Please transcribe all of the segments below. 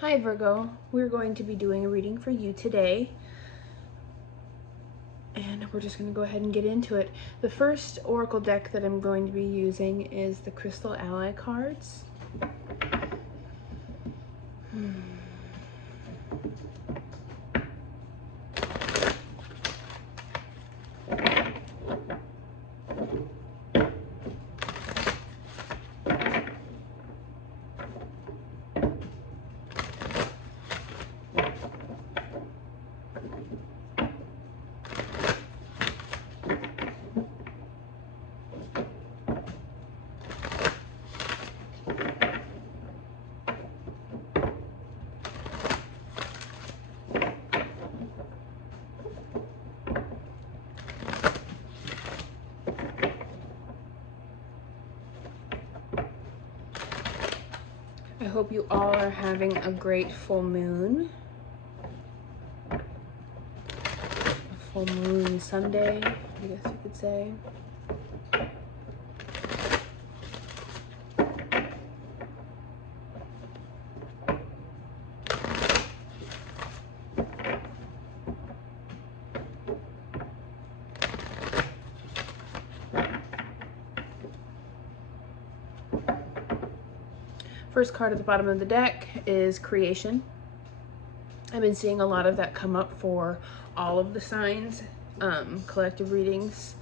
Hi Virgo, we're going to be doing a reading for you today, and we're just going to go ahead and get into it. The first oracle deck that I'm going to be using is the Crystal Ally cards. I hope you all are having a great full moon. A full moon Sunday, I guess you could say. First card at the bottom of the deck is creation. I've been seeing a lot of that come up for all of the signs, collective readings,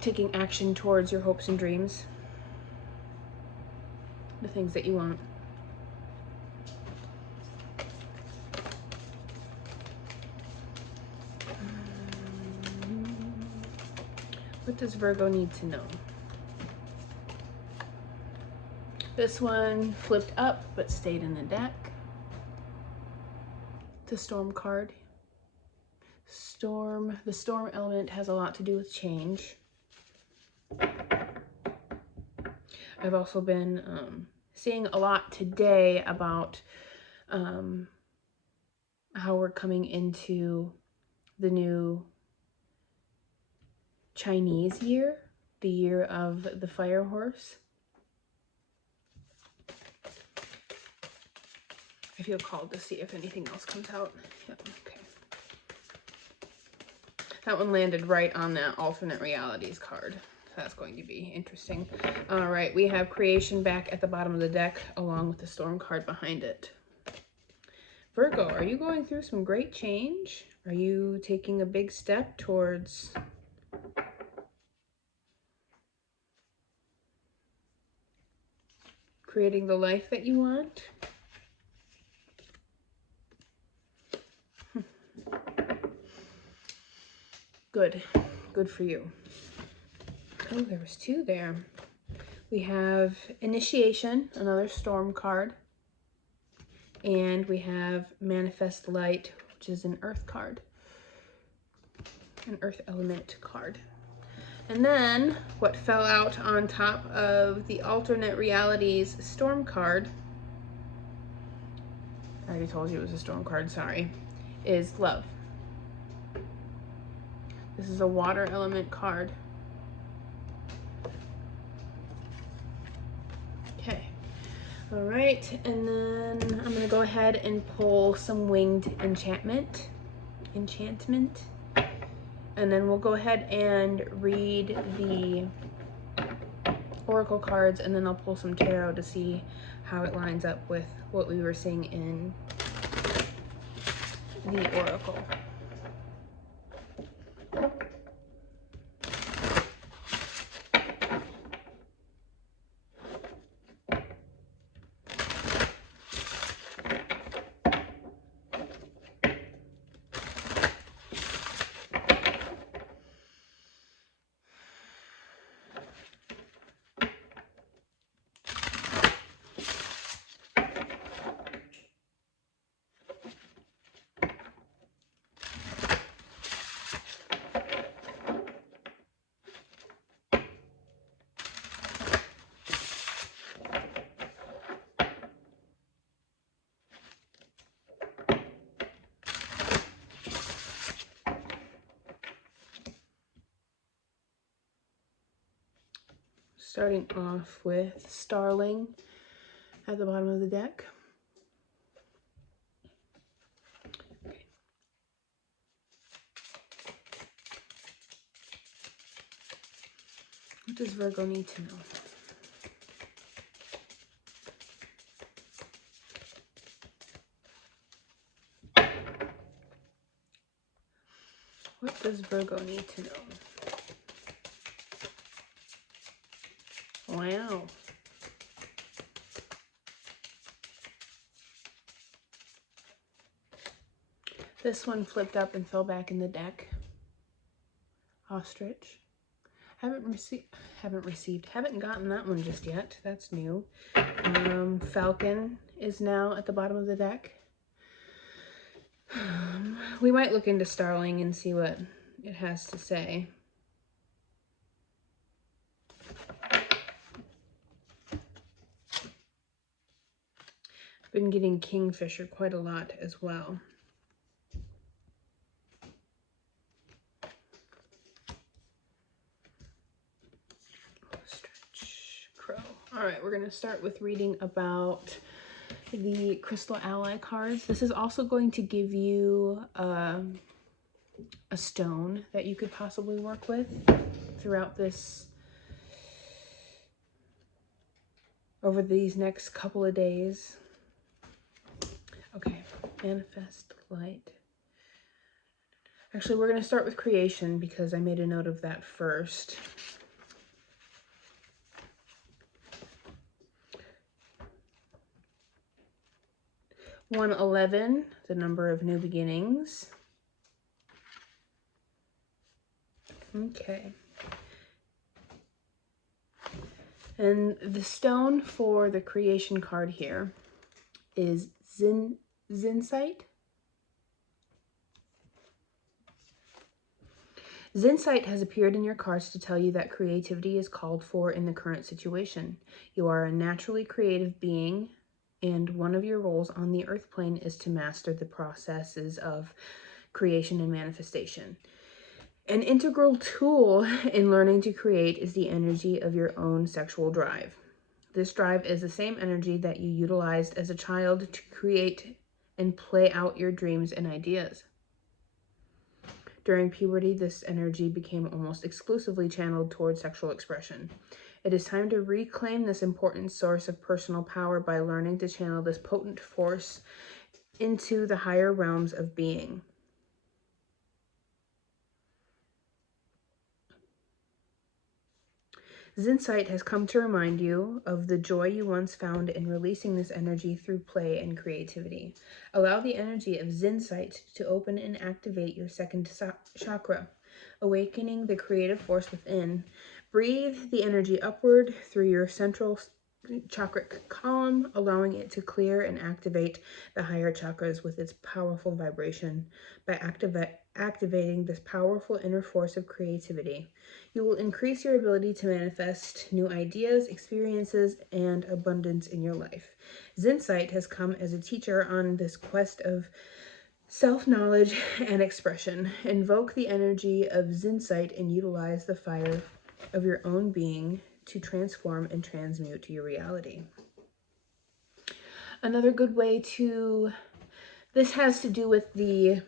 taking action towards your hopes and dreams, the things that you want. What does Virgo need to know? This one flipped up but stayed in the deck. The Storm card. The storm element has a lot to do with change. I've also been seeing a lot today about how we're coming into the new Chinese year, the year of the fire horse. I feel called to see if anything else comes out. Yep, okay. That one landed right on that alternate realities card. So that's going to be interesting. All right, we have creation back at the bottom of the deck along with the storm card behind it. Virgo, are you going through some great change? Are you taking a big step towards creating the life that you want? Good. Good for you. Oh, there was two there. We have initiation, another storm card. And we have manifest light, which is an earth card. An earth element card. And then what fell out on top of the alternate realities storm card, I already told you it was a storm card, sorry, is love. This is a water element card. Okay. All right, and then I'm gonna go ahead and pull some winged enchantment. And then we'll go ahead and read the oracle cards, and then I'll pull some tarot to see how it lines up with what we were seeing in the oracle. Starting off with Starling. at the bottom of the deck. What does Virgo need to know? What does Virgo need to know? Wow. This one flipped up and fell back in the deck. Ostrich. Haven't gotten that one just yet. That's new. Falcon is now at the bottom of the deck. We might look into Starling and see what it has to say. Been getting Kingfisher quite a lot as well. Ostrich, crow. All right, we're going to start with reading about the Crystal Ally cards. This is also going to give you a stone that you could possibly work with throughout this, over these next couple of days. Okay, manifest light. Actually, we're going to start with creation because I made a note of that first. $111, the number of new beginnings. Okay. And the stone for the creation card here is Zinsight. Zinsight has appeared in your cards to tell you that creativity is called for in the current situation. You are a naturally creative being, and one of your roles on the earth plane is to master the processes of creation and manifestation. An integral tool in learning to create is the energy of your own sexual drive. This drive is the same energy that you utilized as a child to create and play out your dreams and ideas. During puberty, this energy became almost exclusively channeled towards sexual expression. It is time to reclaim this important source of personal power by learning to channel this potent force into the higher realms of being. Zinsight has come to remind you of the joy you once found in releasing this energy through play and creativity. Allow the energy of Zinsight to open and activate your second chakra, awakening the creative force within. Breathe the energy upward through your central chakric column, allowing it to clear and activate the higher chakras with its powerful vibration. By activating this powerful inner force of creativity, you will increase your ability to manifest new ideas, experiences, and abundance in your life. Zinsight has come as a teacher on this quest of self-knowledge and expression. Invoke the energy of Zinsight and utilize the fire of your own being to transform and transmute your reality. Another good way to, this has to do with the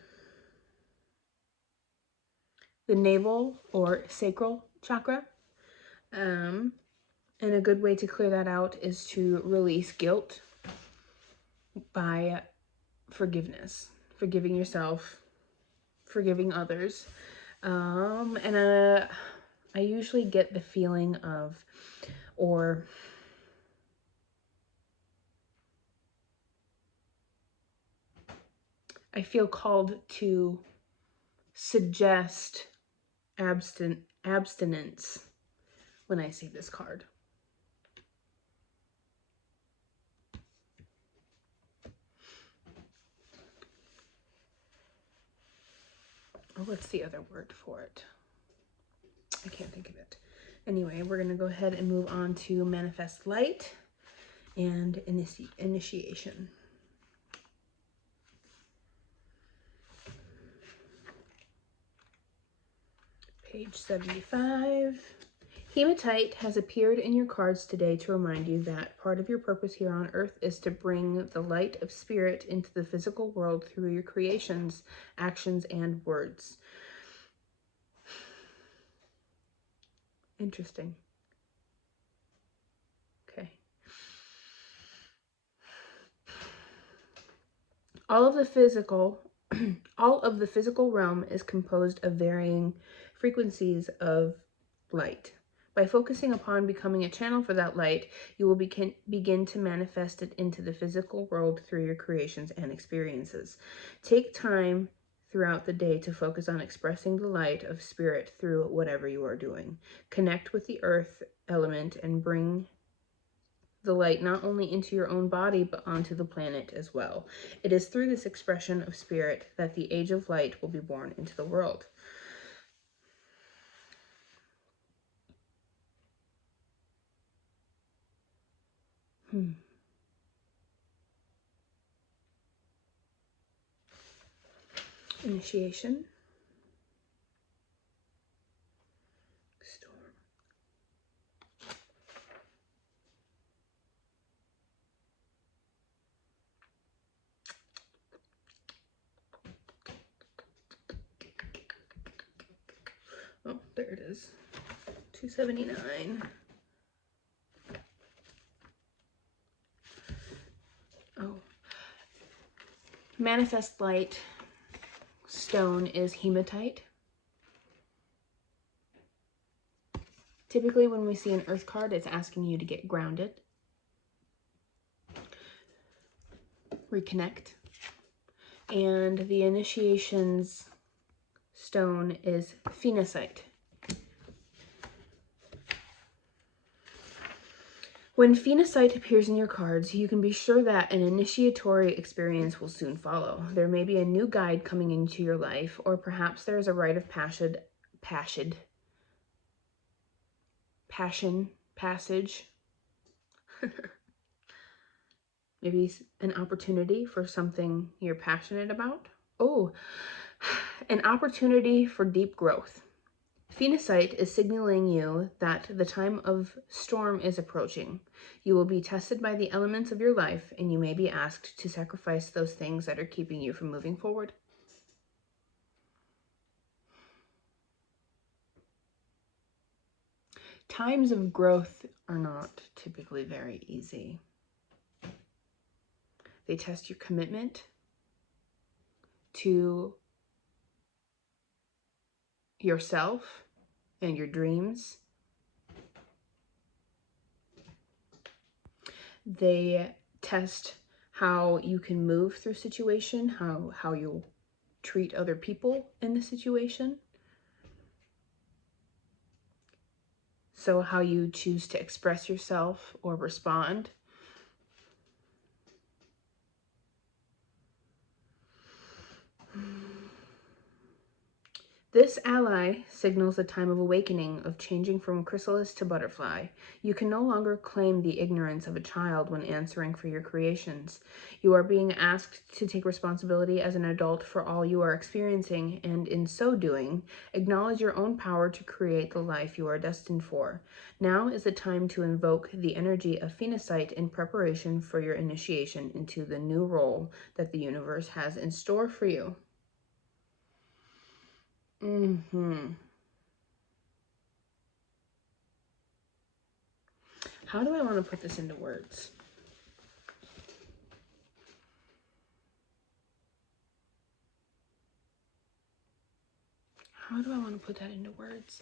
navel or sacral chakra. And a good way to clear that out is to release guilt by forgiveness, forgiving yourself, forgiving others. I usually get the feeling of, or I feel called to suggest abstinence when I see this card. Oh, what's the other word for it? I can't think of it. Anyway, we're going to go ahead and move on to manifest light and initiation. Page 75. Hematite has appeared in your cards today to remind you that part of your purpose here on Earth is to bring the light of spirit into the physical world through your creations, actions, and words. Interesting. Okay. All of the physical realm is composed of varying frequencies of light. By focusing upon becoming a channel for that light, you will begin to manifest it into the physical world through your creations and experiences. Take time throughout the day to focus on expressing the light of spirit through whatever you are doing. Connect with the earth element and bring the light not only into your own body, but onto the planet as well. It is through this expression of spirit that the age of light will be born into the world. Initiation. Storm. Oh, there it is. 279. Oh. Manifest light stone is hematite. Typically when we see an earth card, it's asking you to get grounded, reconnect. And the initiation's stone is phenacite. When phenacite appears in your cards, you can be sure that an initiatory experience will soon follow. There may be a new guide coming into your life, or perhaps there is a rite of passage, maybe an opportunity for something you're passionate about. Oh, an opportunity for deep growth. Phenacite is signaling you that the time of storm is approaching. You will be tested by the elements of your life, and you may be asked to sacrifice those things that are keeping you from moving forward. Times of growth are not typically very easy. They test your commitment to yourself and your dreams. They test how you can move through situation, how you'll treat other people in the situation. So how you choose to express yourself or respond. This ally signals a time of awakening, of changing from chrysalis to butterfly. You can no longer claim the ignorance of a child when answering for your creations. You are being asked to take responsibility as an adult for all you are experiencing, and in so doing, acknowledge your own power to create the life you are destined for. Now is the time to invoke the energy of phenacite in preparation for your initiation into the new role that the universe has in store for you. How do I want to put this into words? How do I want to put that into words?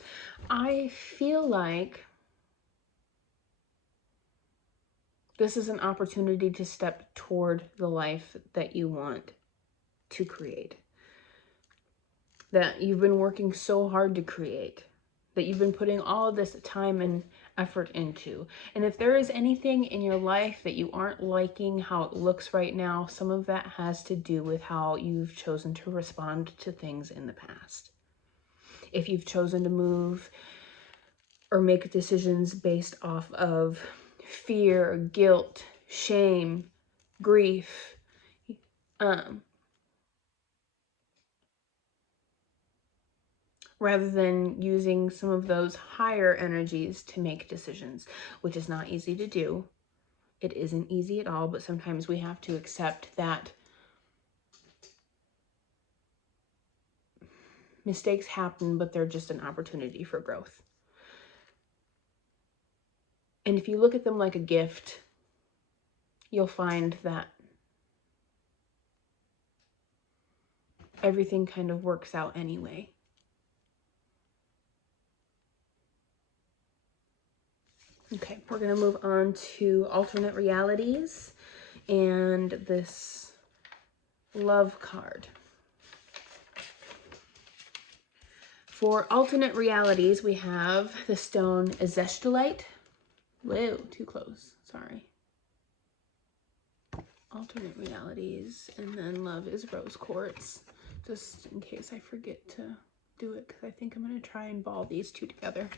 I feel like this is an opportunity to step toward the life that you want to create, that you've been working so hard to create, that you've been putting all of this time and effort into. And if there is anything in your life that you aren't liking how it looks right now, some of that has to do with how you've chosen to respond to things in the past. If you've chosen to move or make decisions based off of fear, guilt, shame, grief, rather than using some of those higher energies to make decisions, which is not easy to do. It isn't easy at all, but sometimes we have to accept that mistakes happen, but they're just an opportunity for growth. And if you look at them like a gift, you'll find that everything kind of works out anyway. Okay, we're going to move on to alternate realities and this love card. For alternate realities, we have the stone azeztulite. Whoa, too close. Sorry. Alternate realities, and then love is rose quartz, just in case I forget to do it, because I think I'm going to try and ball these two together.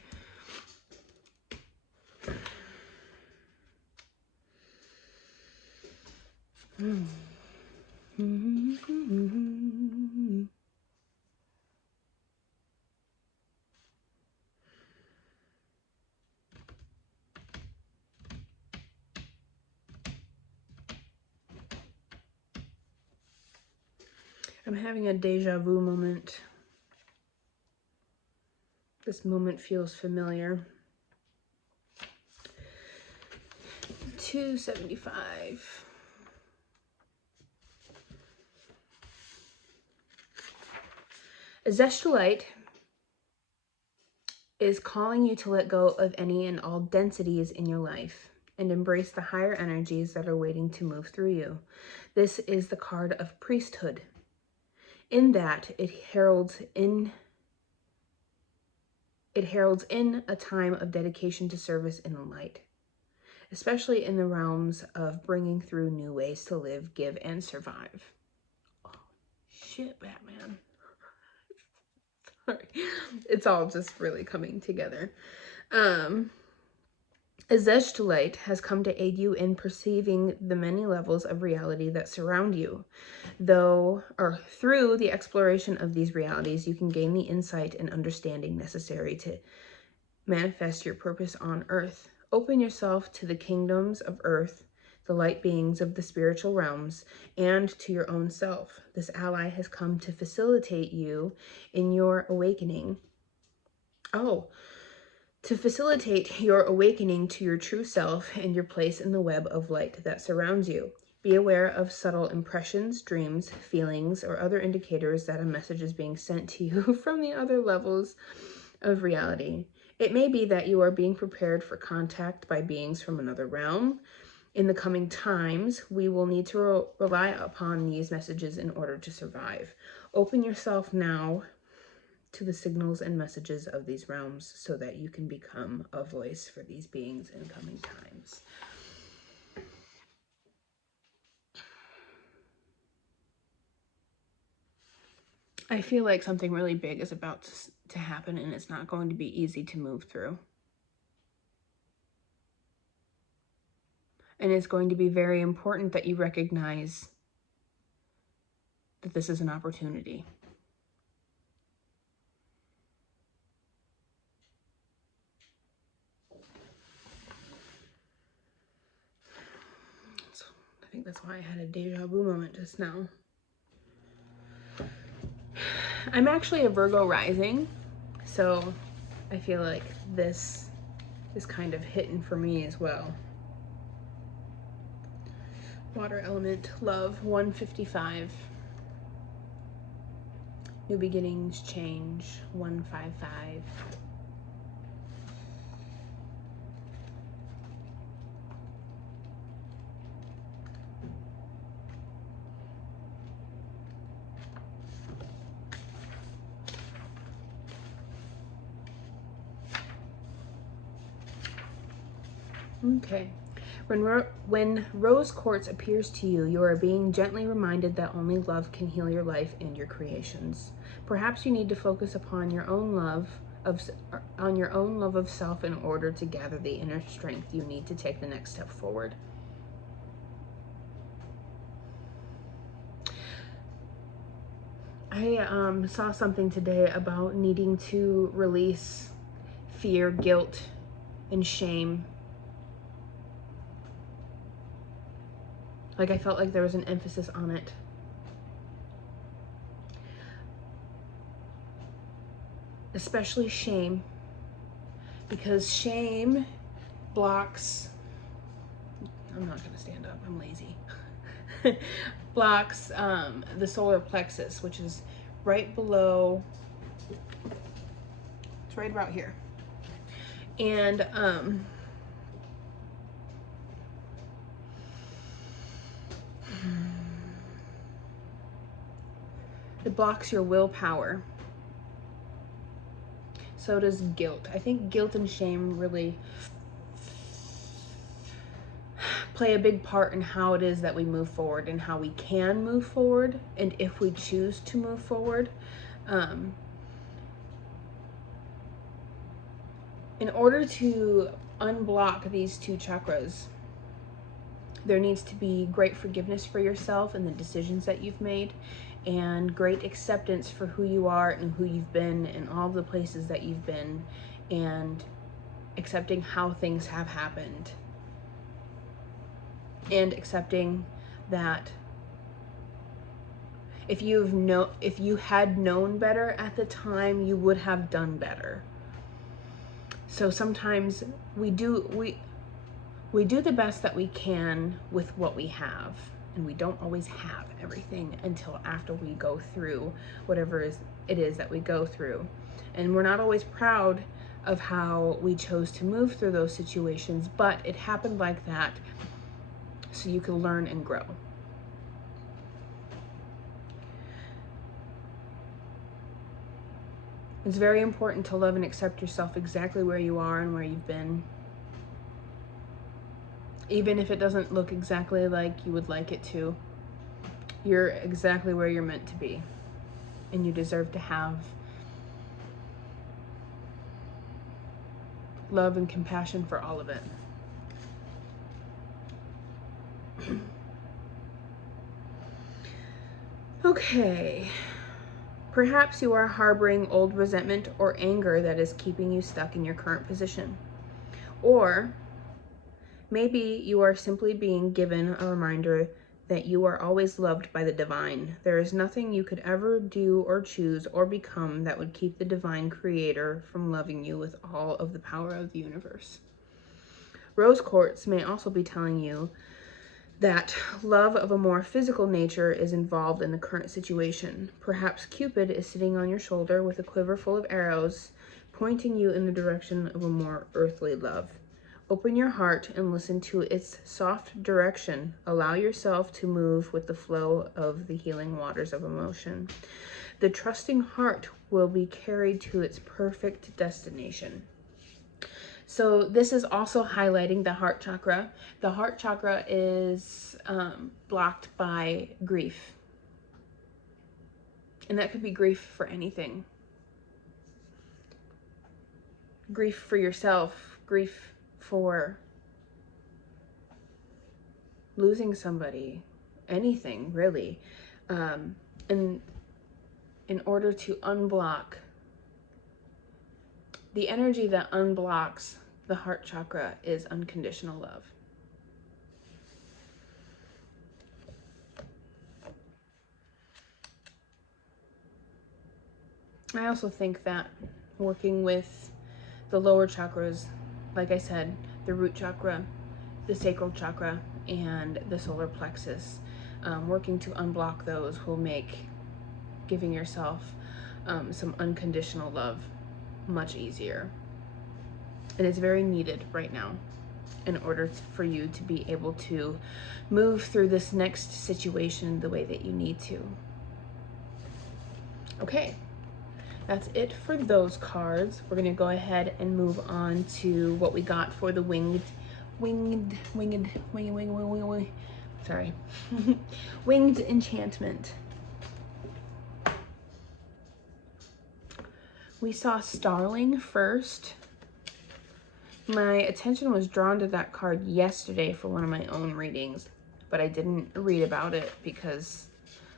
I'm having a deja vu moment. This moment feels familiar. 275. Azeztulite is calling you to let go of any and all densities in your life and embrace the higher energies that are waiting to move through you. This is the card of priesthood. In that, it heralds in a time of dedication to service in the light, especially in the realms of bringing through new ways to live, give, and survive. Oh, shit, Batman. Sorry. It's all just really coming together. Azeztulite has come to aid you in perceiving the many levels of reality that surround you. Through the exploration of these realities, you can gain the insight and understanding necessary to manifest your purpose on Earth. Open yourself to the kingdoms of Earth, the light beings of the spiritual realms, and to your own self. This ally has come to facilitate you in your awakening. To facilitate your awakening to your true self and your place in the web of light that surrounds you. Be aware of subtle impressions, dreams, feelings, or other indicators that a message is being sent to you from the other levels of reality. It may be that you are being prepared for contact by beings from another realm. In the coming times, we will need to rely upon these messages in order to survive. Open yourself now to the signals and messages of these realms so that you can become a voice for these beings in coming times. I feel like something really big is about to happen, and it's not going to be easy to move through. And it's going to be very important that you recognize that this is an opportunity. So I think that's why I had a deja vu moment just now. I'm actually a Virgo rising, so I feel like this is kind of hitting for me as well. Water element, love, 155. New beginnings, change, 155. Okay. When rose quartz appears to you, you are being gently reminded that only love can heal your life and your creations. Perhaps you need to focus upon your own love of self in order to gather the inner strength you need to take the next step forward. I saw something today about needing to release fear, guilt, and shame. Like, I felt like there was an emphasis on it. Especially shame, because shame blocks, I'm not gonna stand up, I'm lazy, blocks the solar plexus, which is right below, it's right about here. And it blocks your willpower. So does guilt. I think guilt and shame really play a big part in how it is that we move forward and how we can move forward, and if we choose to move forward. In order to unblock these two chakras, there needs to be great forgiveness for yourself and the decisions that you've made, and great acceptance for who you are and who you've been and all the places that you've been, and accepting how things have happened, and accepting that if you had known better at the time, you would have done better. So sometimes we do the best that we can with what we have, and we don't always have everything until after we go through whatever it is that we go through. And we're not always proud of how we chose to move through those situations, but it happened like that so you can learn and grow. It's very important to love and accept yourself exactly where you are and where you've been. Even if it doesn't look exactly like you would like it to, you're exactly where you're meant to be. And you deserve to have love and compassion for all of it. Okay. Perhaps you are harboring old resentment or anger that is keeping you stuck in your current position. Or maybe you are simply being given a reminder that you are always loved by the divine. There is nothing you could ever do or choose or become that would keep the divine creator from loving you with all of the power of the universe. Rose quartz may also be telling you that love of a more physical nature is involved in the current situation. Perhaps Cupid is sitting on your shoulder with a quiver full of arrows, pointing you in the direction of a more earthly love. Open your heart and listen to its soft direction. Allow yourself to move with the flow of the healing waters of emotion. The trusting heart will be carried to its perfect destination. So this is also highlighting the heart chakra. The heart chakra is blocked by grief. And that could be grief for anything. Grief for yourself, grief for losing somebody, anything really. And in order to unblock, the energy that unblocks the heart chakra is unconditional love. I also think that working with the lower chakras, like I said, the root chakra, the sacral chakra, and the solar plexus, working to unblock those will make giving yourself some unconditional love much easier. And it's very needed right now in order for you to be able to move through this next situation the way that you need to. Okay, that's it for those cards. We're gonna go ahead and move on to what we got for the winged enchantment. We saw Starling first. My attention was drawn to that card yesterday for one of my own readings, but I didn't read about it because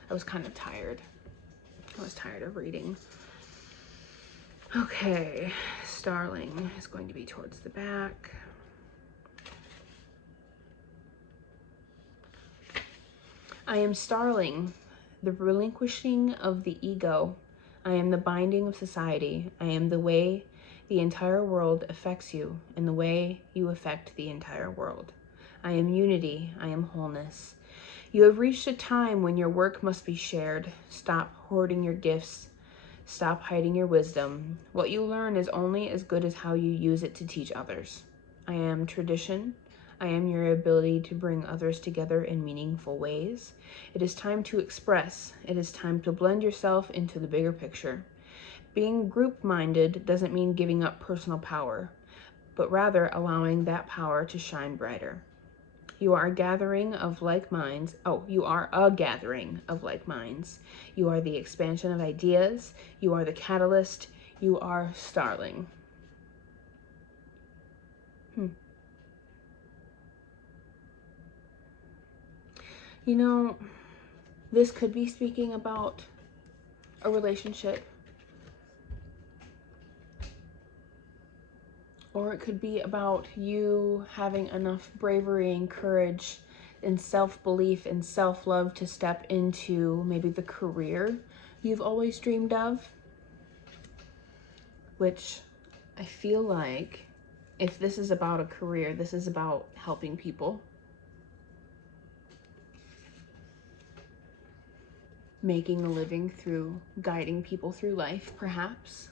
I was kind of tired. I was tired of reading. Okay, Starling is going to be towards the back. I am Starling, the relinquishing of the ego. I am the binding of society. I am the way the entire world affects you and the way you affect the entire world. I am unity. I am wholeness. You have reached a time when your work must be shared. Stop hoarding your gifts. Stop hiding your wisdom. What you learn is only as good as how you use it to teach others. I am tradition. I am your ability to bring others together in meaningful ways. It is time to express. It is time to blend yourself into the bigger picture. Being group-minded doesn't mean giving up personal power, but rather allowing that power to shine brighter. You are a gathering of like minds. Oh, you are a gathering of like minds. You are the expansion of ideas. You are the catalyst. You are Starling. You know, this could be speaking about a relationship, or it could be about you having enough bravery and courage and self-belief and self-love to step into maybe the career you've always dreamed of, which I feel like if this is about a career, this is about helping people, making a living through guiding people through life, perhaps.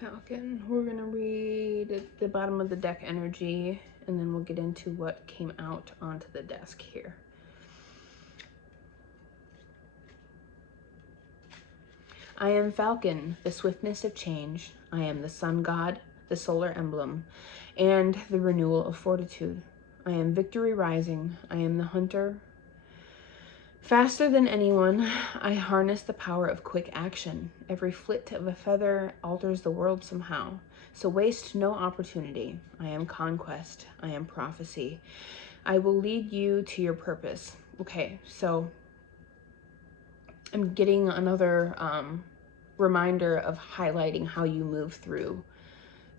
Falcon. We're going to read the bottom of the deck energy, and then we'll get into what came out onto the desk here. I am Falcon, the swiftness of change. I am the sun god, the solar emblem, and the renewal of fortitude. I am victory rising. I am the hunter. Faster than anyone, I harness the power of quick action. Every flit of a feather alters the world somehow. So waste no opportunity. I am conquest. I am prophecy. I will lead you to your purpose. Okay, so I'm getting another reminder of highlighting how you move through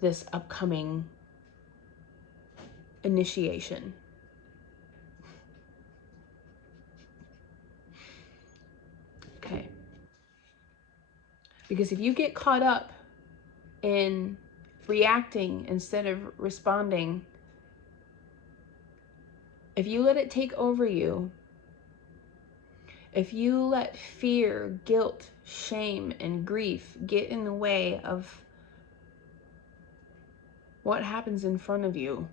this upcoming initiation. Okay. Because if you get caught up in reacting instead of responding, if you let it take over you, if you let fear, guilt, shame, and grief get in the way of what happens in front of you,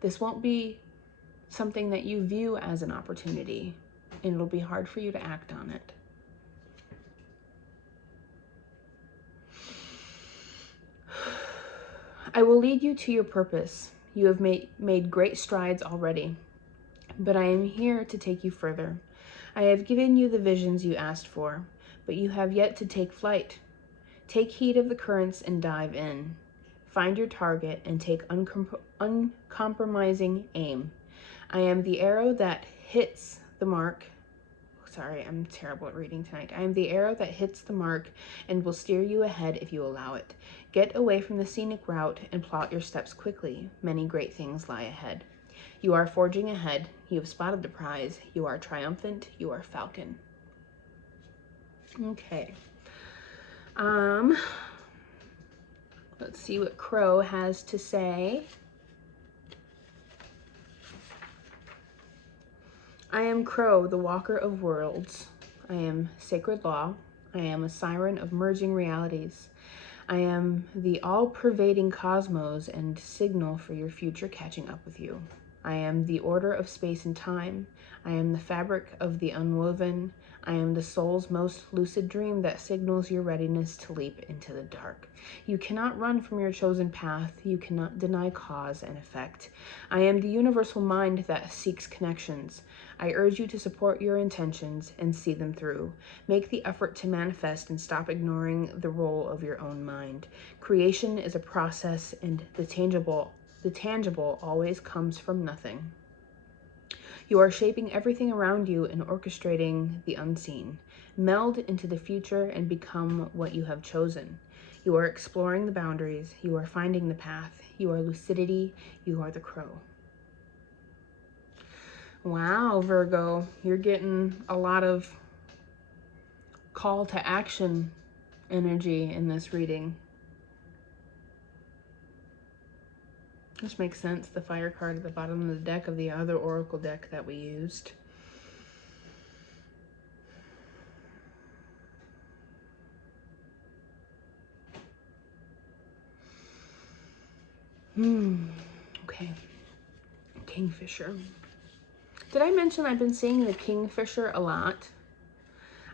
this won't be something that you view as an opportunity, and it'll be hard for you to act on it. I will lead you to your purpose. You have made great strides already, but I am here to take you further. I have given you the visions you asked for, but you have yet to take flight. Take heed of the currents and dive in. Find your target and take uncompromising aim. I am the arrow that hits the mark. Sorry, I'm terrible at reading tonight. I am the arrow that hits the mark and will steer you ahead if you allow it. Get away from the scenic route and plot your steps quickly. Many great things lie ahead. You are forging ahead. You have spotted the prize. You are triumphant. You are Falcon. Okay. Let's see what Crow has to say. I am Crow, the walker of worlds. I am sacred law. I am a siren of merging realities. I am the all-pervading cosmos and signal for your future catching up with you. I am the order of space and time. I am the fabric of the unwoven. I am the soul's most lucid dream that signals your readiness to leap into the dark. You cannot run from your chosen path. You cannot deny cause and effect. I am the universal mind that seeks connections. I urge you to support your intentions and see them through. Make the effort to manifest and stop ignoring the role of your own mind. Creation is a process, and the tangible always comes from nothing. You are shaping everything around you and orchestrating the unseen. Meld into the future and become what you have chosen. You are exploring the boundaries. You are finding the path. You are lucidity. You are the crow. Wow, Virgo, you're getting a lot of call to action energy in this reading. Which makes sense, the fire card at the bottom of the deck of the other oracle deck that we used. Okay. Kingfisher. Did I mention I've been seeing the Kingfisher a lot?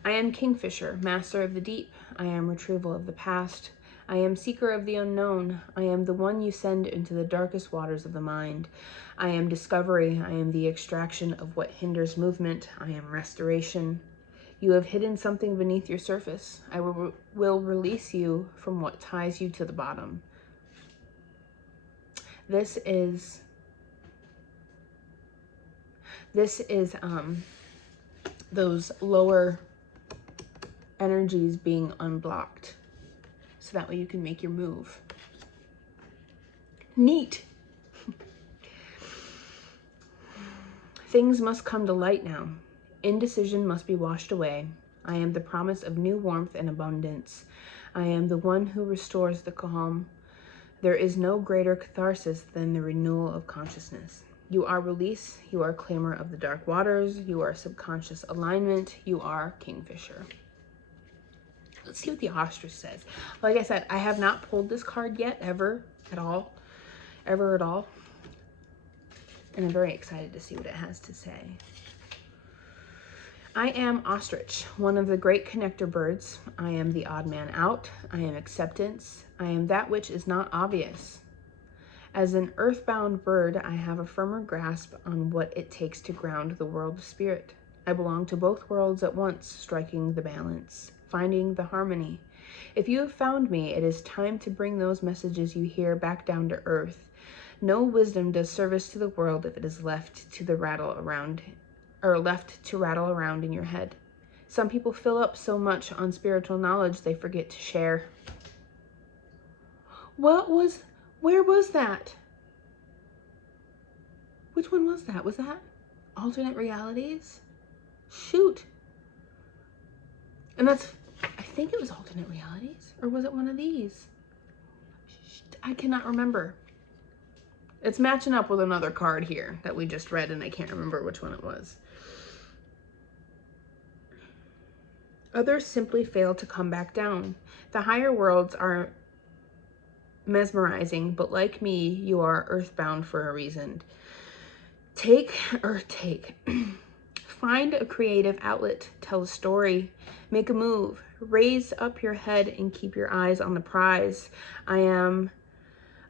I am Kingfisher, master of the deep. I am retrieval of the past. I am seeker of the unknown. I am the one you send into the darkest waters of the mind. I am discovery. I am the extraction of what hinders movement. I am restoration. You have hidden something beneath your surface. I will release you from what ties you to the bottom. This is those lower energies being unblocked, so that way you can make your move. Neat. Things must come to light now. Indecision must be washed away. I am the promise of new warmth and abundance. I am the one who restores the calm. There is no greater catharsis than the renewal of consciousness. You are release. You are claimer of the dark waters. You are subconscious alignment. You are Kingfisher. Let's see what the ostrich says. Like I said, I have not pulled this card yet, ever at all. And I'm very excited to see what it has to say. I am ostrich, one of the great connector birds. I am the odd man out. I am acceptance. I am that which is not obvious. As an earthbound bird, I have a firmer grasp on what it takes to ground the world of spirit. I belong to both worlds at once, striking the balance, finding the harmony. If you have found me, it is time to bring those messages you hear back down to earth. No wisdom does service to the world if it is left to rattle around in your head. Some people fill up so much on spiritual knowledge they forget to share. Where was that? Which one was that? Was that alternate realities? Shoot. And that's, I think it was alternate realities, or was it one of these? I cannot remember. It's matching up with another card here that we just read, and I can't remember which one it was. Others simply fail to come back down. The higher worlds are mesmerizing, but like me, you are earthbound for a reason. Find a creative outlet, tell a story, make a move, raise up your head and keep your eyes on the prize. I am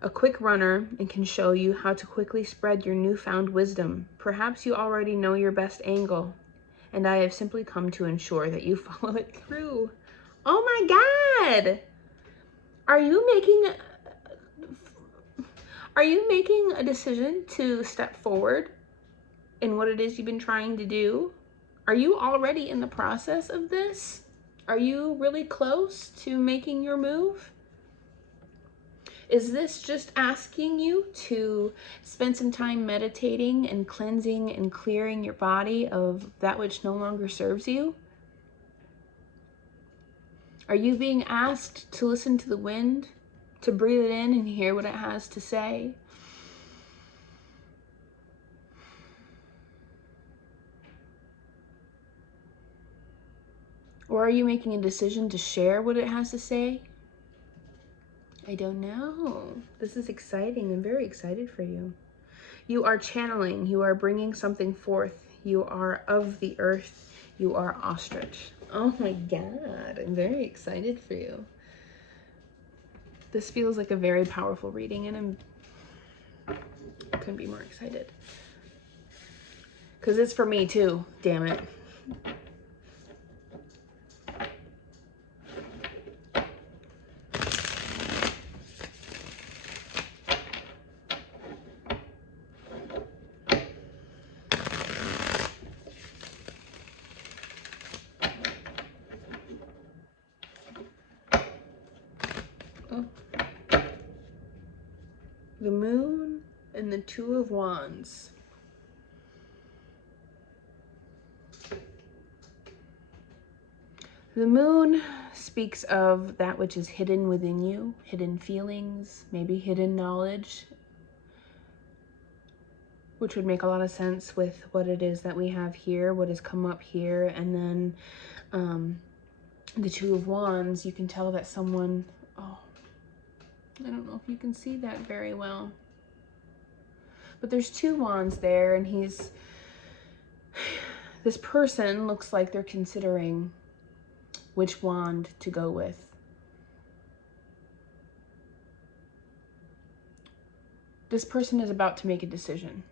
a quick runner and can show you how to quickly spread your newfound wisdom. Perhaps you already know your best angle, and I have simply come to ensure that you follow it through. Oh my God! Are you making a decision to step forward in what it is you've been trying to do? Are you already in the process of this? Are you really close to making your move? Is this just asking you to spend some time meditating and cleansing and clearing your body of that which no longer serves you? Are you being asked to listen to the wind, to breathe it in and hear what it has to say? Or are you making a decision to share what it has to say? I don't know. This is exciting. I'm very excited for you. You are channeling. You are bringing something forth. You are of the earth. You are ostrich. Oh my God. I'm very excited for you. This feels like a very powerful reading, and I couldn't be more excited. Because it's for me too, damn it. Oh. The Moon and the Two of Wands. The Moon speaks of that which is hidden within you, hidden feelings, maybe hidden knowledge, which would make a lot of sense with what it is that we have here, what has come up here. And then the Two of Wands, you can tell that someone, oh, I don't know if you can see that very well, but there's two wands there, and this person looks like they're considering which wand to go with. This person is about to make a decision.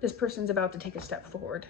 This person's about to take a step forward.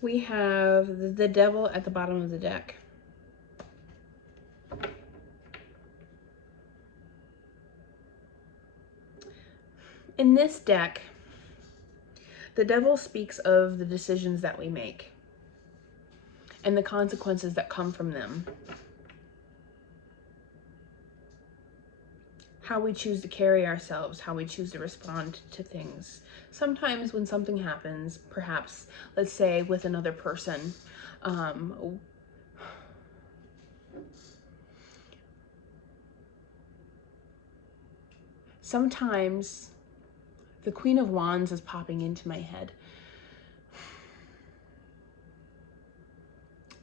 We have the Devil at the bottom of the deck. In this deck, the Devil speaks of the decisions that we make and the consequences that come from them. How we choose to carry ourselves, how we choose to respond to things. Sometimes when something happens, perhaps, let's say with another person, sometimes the Queen of Wands is popping into my head.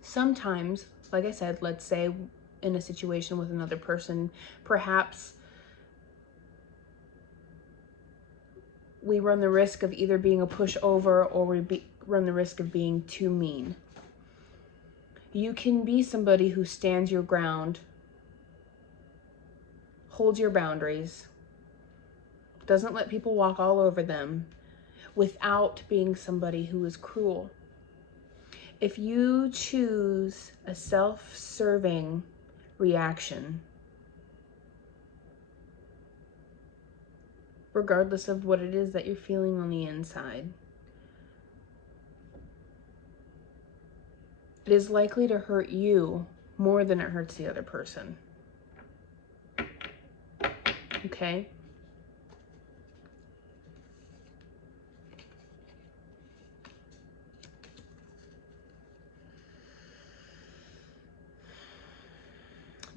Sometimes, like I said, let's say in a situation with another person, perhaps we run the risk of either being a pushover or we run the risk of being too mean. You can be somebody who stands your ground, holds your boundaries, doesn't let people walk all over them, without being somebody who is cruel. If you choose a self-serving reaction, regardless of what it is that you're feeling on the inside, it is likely to hurt you more than it hurts the other person. Okay?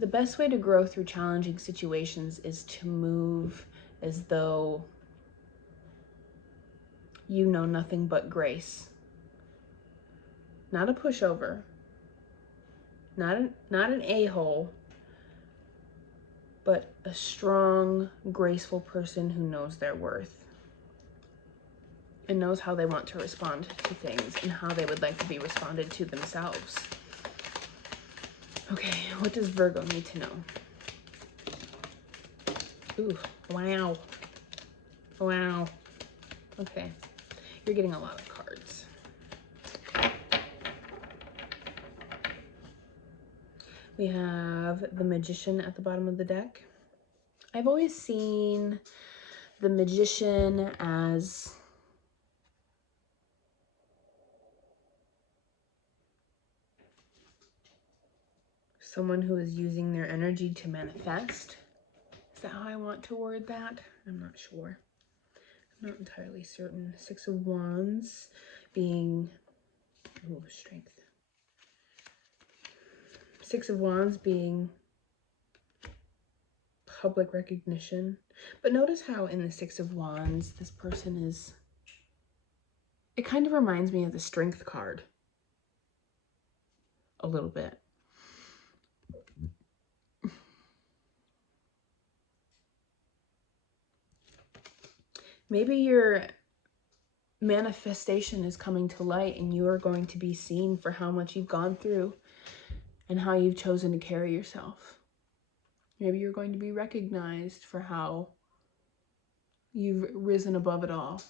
The best way to grow through challenging situations is to move as though you know nothing but grace. Not a pushover, not an a-hole, but a strong, graceful person who knows their worth and knows how they want to respond to things and how they would like to be responded to themselves. Okay, what does Virgo need to know? Ooh, wow. Wow. Okay, you're getting a lot of cards. We have the Magician at the bottom of the deck. I've always seen the Magician as Someone who is using their energy to manifest. Is that how I want to word that? I'm not sure. I'm not entirely certain. Six of Wands being, oh, strength. Six of Wands being public recognition. But notice how in the Six of Wands, this person is, it kind of reminds me of the Strength card a little bit. Maybe your manifestation is coming to light and you are going to be seen for how much you've gone through and how you've chosen to carry yourself. Maybe you're going to be recognized for how you've risen above it all.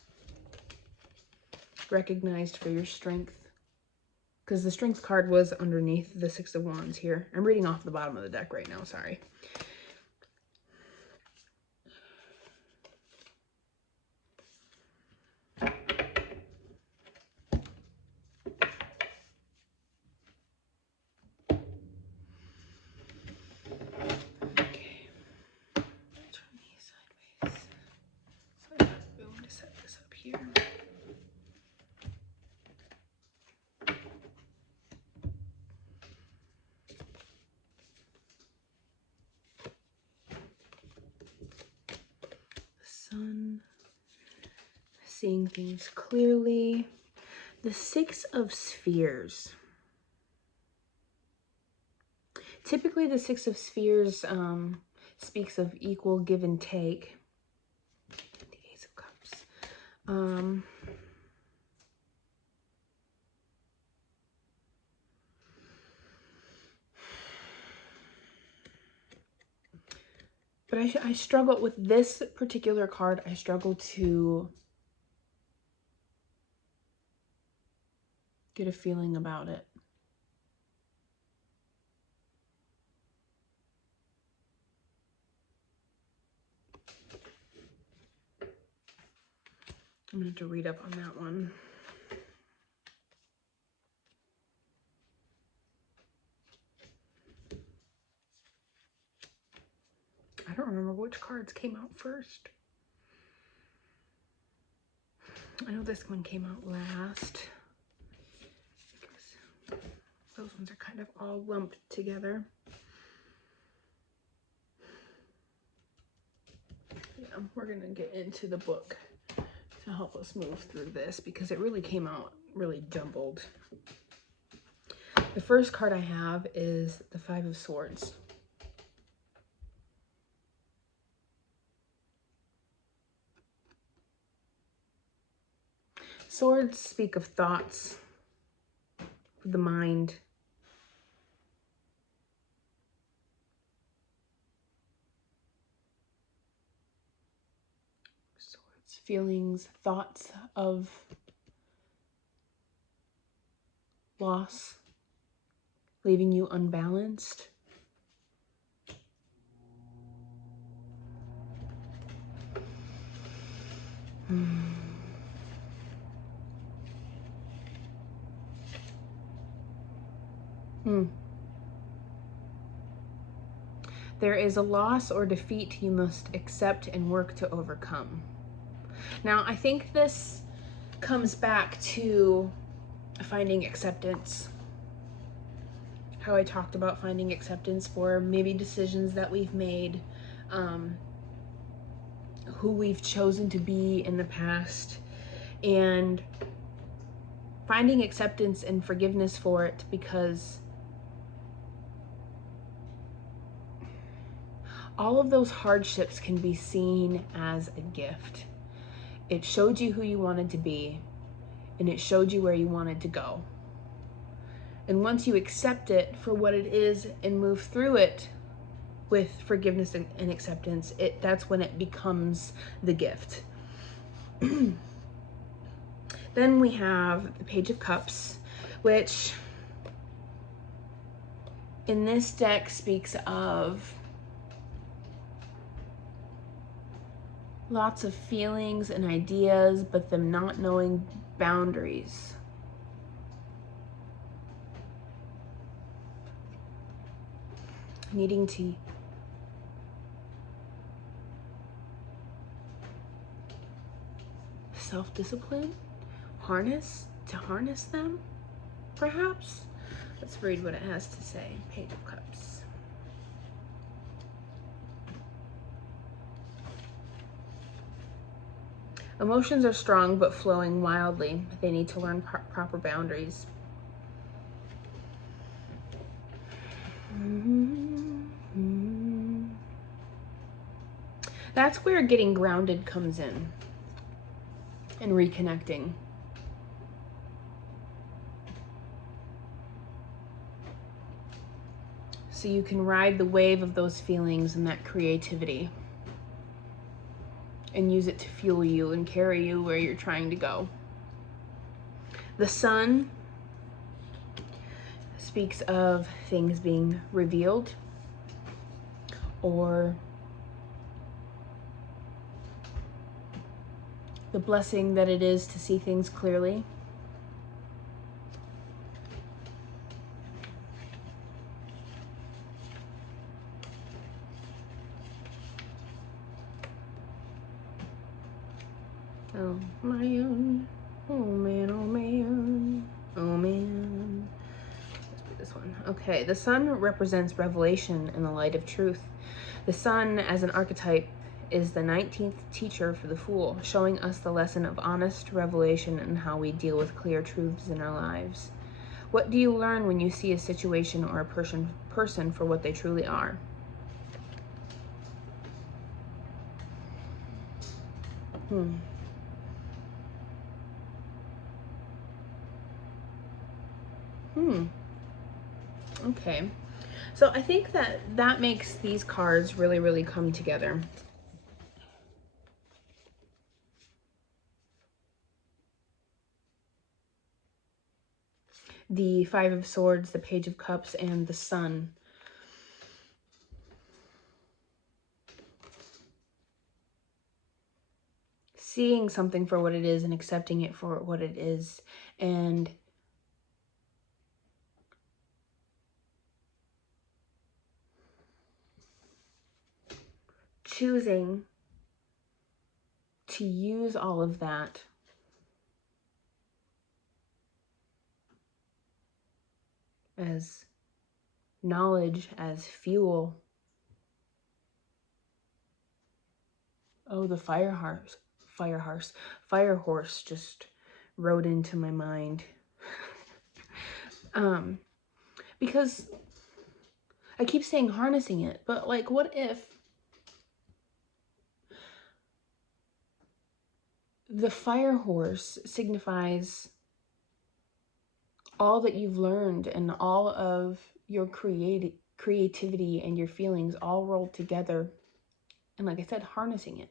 Recognized for your strength. Because the Strength card was underneath the Six of Wands here. I'm reading off the bottom of the deck right now, sorry. Sun, seeing things clearly. The Six of Spheres. Typically the Six of Spheres speaks of equal give and take. The Ace of Cups. But I struggle with this particular card. I struggle to get a feeling about it. I'm going to have to read up on that one. I don't remember which cards came out first. I know this one came out last. Those ones are kind of all lumped together. Yeah, we're going to get into the book to help us move through this because it really came out really jumbled. The first card I have is the Five of Swords. Swords speak of thoughts, the mind. Swords, feelings, thoughts of loss, leaving you unbalanced. There is a loss or defeat you must accept and work to overcome. Now, I think this comes back to finding acceptance. How I talked about finding acceptance for maybe decisions that we've made, who we've chosen to be in the past, and finding acceptance and forgiveness for it, because all of those hardships can be seen as a gift. It showed you who you wanted to be, and it showed you where you wanted to go. And once you accept it for what it is and move through it with forgiveness and acceptance, that's when it becomes the gift. Then we have the Page of Cups, which in this deck speaks of lots of feelings and ideas, but them not knowing boundaries. needing to self-discipline, harness them, perhaps. Let's read what it has to say. Page of Cups. Emotions are strong but flowing wildly. They need to learn proper boundaries. That's where getting grounded comes in and reconnecting. So you can ride the wave of those feelings and that creativity and use it to fuel you and carry you where you're trying to go. The Sun speaks of things being revealed or the blessing that it is to see things clearly. Oh man, oh man, oh man, oh man. Let's do this one. Okay, the Sun represents revelation and the light of truth. The Sun as an archetype is the 19th teacher for the Fool, showing us the lesson of honest revelation and how we deal with clear truths in our lives. What do you learn when you see a situation or a person for what they truly are? Okay. So I think that makes these cards really, really come together. The Five of Swords, the Page of Cups, and the Sun. Seeing something for what it is and accepting it for what it is, and choosing to use all of that as knowledge, as fuel. Oh, the fire horse just rode into my mind. Because I keep saying harnessing it, but like, what if the fire horse signifies all that you've learned and all of your creativity and your feelings all rolled together, and like I said, harnessing it,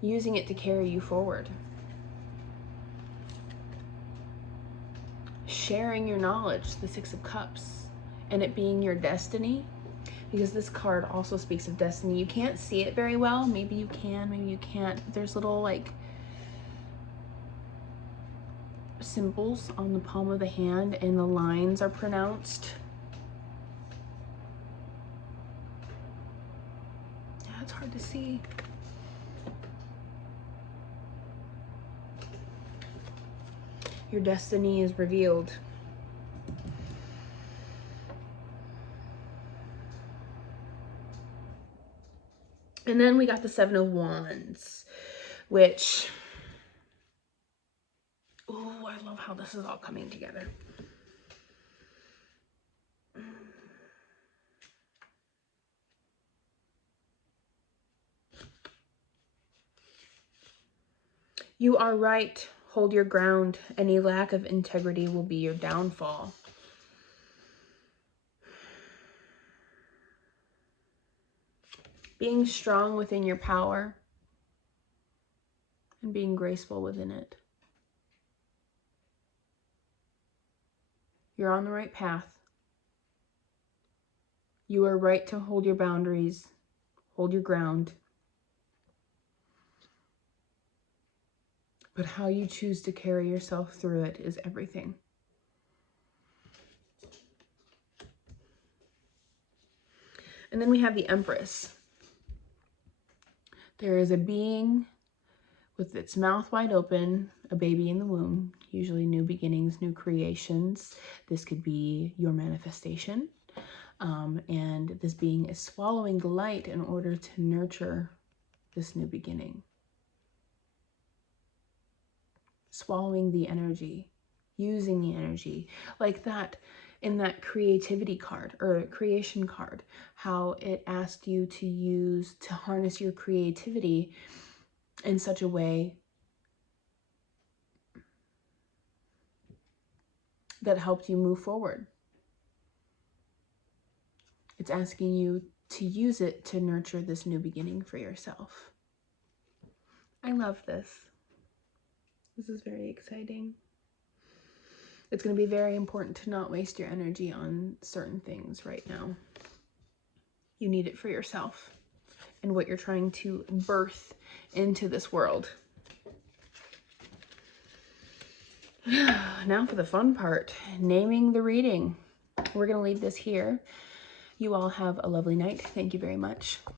using it to carry you forward, sharing your knowledge, the Six of Cups, and it being your destiny, because this card also speaks of destiny. You can't see it very well. Maybe you can, maybe you can't. There's little like symbols on the palm of the hand and the lines are pronounced. Yeah, it's hard to see. Your destiny is revealed. And then we got the Seven of Wands, which, oh, I love how this is all coming together. You are right. Hold your ground. Any lack of integrity will be your downfall. Being strong within your power and being graceful within it. You're on the right path. You are right to hold your boundaries, hold your ground. But how you choose to carry yourself through it is everything. And then we have the Empress. There is a being with its mouth wide open, a baby in the womb, usually new beginnings, new creations. This could be your manifestation. And this being is swallowing the light in order to nurture this new beginning. Swallowing the energy, using the energy, like that in that creativity card or creation card, how it asked you to harness your creativity in such a way that helped you move forward. It's asking you to use it to nurture this new beginning for yourself. I love this. This is very exciting. It's going to be very important to not waste your energy on certain things right now. You need it for yourself and what you're trying to birth into this world. Now for the fun part, naming the reading. We're going to leave this here. You all have a lovely night. Thank you very much.